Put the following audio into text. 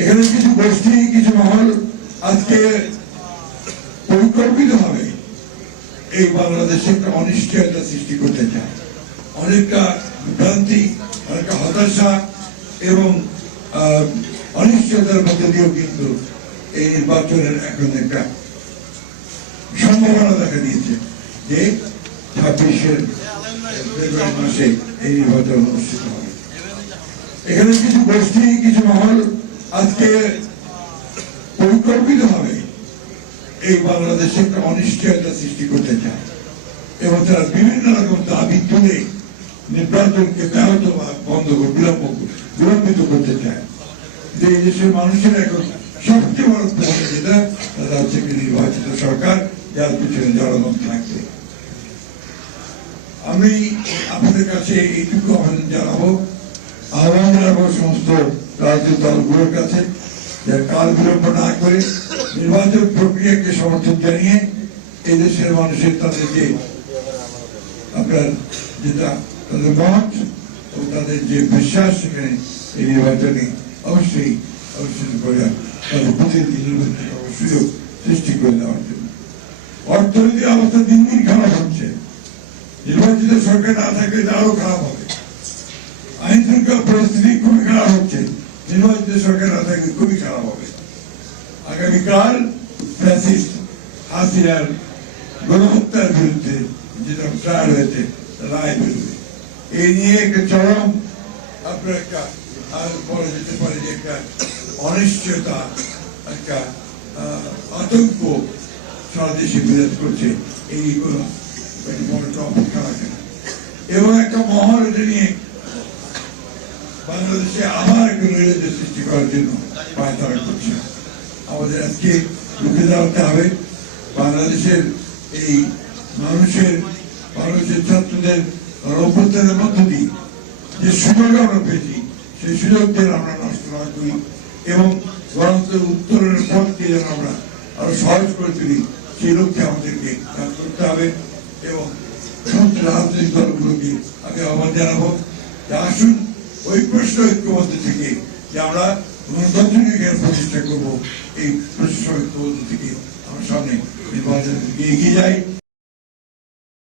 এখানে কিছু গোষ্ঠী কিছু মহল আজকে পরিকল্পিতভাবে এই বাংলাদেশে একটা অনিশ্চয়তা সৃষ্টি করতে চায়। অনেকটা ভ্রান্তি, অনেকটা হতাশা এবং অনিশ্চয়তার মধ্যে দিয়েও কিন্তু এই নির্বাচনের এখন একটা সম্ভাবনা দেখা দিয়েছে যে 26 ফেব্রুয়ারি মাসে এই নির্বাচন অনুষ্ঠিত হবে। এখানে কিছু গোষ্ঠী কিছু মহল আজকে পরিকল্পিতভাবে এই বাংলাদেশে একটা অনিশ্চয়তা সৃষ্টি করতে চায় এবং তারা বিভিন্ন রকম দাবি তুলে নির্বাচনকে ব্যাহত বা বন্ধ করে বিলম্বিত করতে চায়। যে এই দেশের মানুষের এখন সবচেয়ে বড় প্রশ্ন যেটা তারা হচ্ছে নির্বাচিত সরকার, যার পিছনে জনগণ থাকবে। আমি আপনাদের কাছে এইটুকু আহ্বান জানাবো সমস্ত রাজনৈতিক দলগুলোর কাছে যে কাল বিলম্ব না করে নির্বাচন প্রক্রিয়াকে সমর্থন জানিয়ে এই দেশের মানুষের তাদের যে আপনার যেটা তাদের মত ও তাদের যে বিশ্বাস সেখানে এই নির্বাচনে অবশ্যই অনুষ্ঠিত করে তাদের প্রতিনিধি সুযোগ সৃষ্টি করে দেওয়ার জন্য। অর্থনৈতিক অবস্থা দিন দিন খারাপ হচ্ছে, নির্বাচিত সরকার না থাকলে আরো খারাপ হবে। আইন শৃঙ্খলা পরিস্থিতি খুবই খারাপ হচ্ছে, নির্বাচিত সরকার না থাকলে খুবই খারাপ হবে। আগামীকাল ফ্যাসিস্ট হাসিনার গণহত্যার বিরুদ্ধে যেটা ট্রায়াল হয়েছে রায় বেরোবে, এই নিয়ে একটা চরম আপনার একটা বলা যেতে পারে যে একটা অনিশ্চয়তা, একটা আতঙ্ক সারা দেশে বিরাজ করছে। এইগুলো অপেক্ষা রাখে না এবং একটা মহল এটা নিয়ে বাংলাদেশে আবার একটা নৈরাজ্য সৃষ্টি করার জন্য পায়তারা করছে। আমাদের আজকে রুখে দাঁড়াতে হবে। বাংলাদেশের এই মানুষের ছাত্রদের অভ্যুত্থানের মধ্য দিয়ে যে সুযোগ আমরা পেয়েছি সেই সুযোগদের আমরা নষ্ট না করি এবং গণতন্ত্রের উত্তরণের পথকে যেন আমরা আরো সহজ করে তুলি, সেই লক্ষ্যে আমাদেরকে কাজ করতে হবে। এবং সমস্ত রাজনৈতিক দলগুলোকে আমি আহ্বান জানাবো যে আসুন ঐক্যবদ্ধ থেকে যে আমরা গণতন্ত্রকে প্রতিষ্ঠা করবো, এই ঐক্যবদ্ধ থেকে আমরা সামনে নির্বাচনের দিকে এগিয়ে যাই।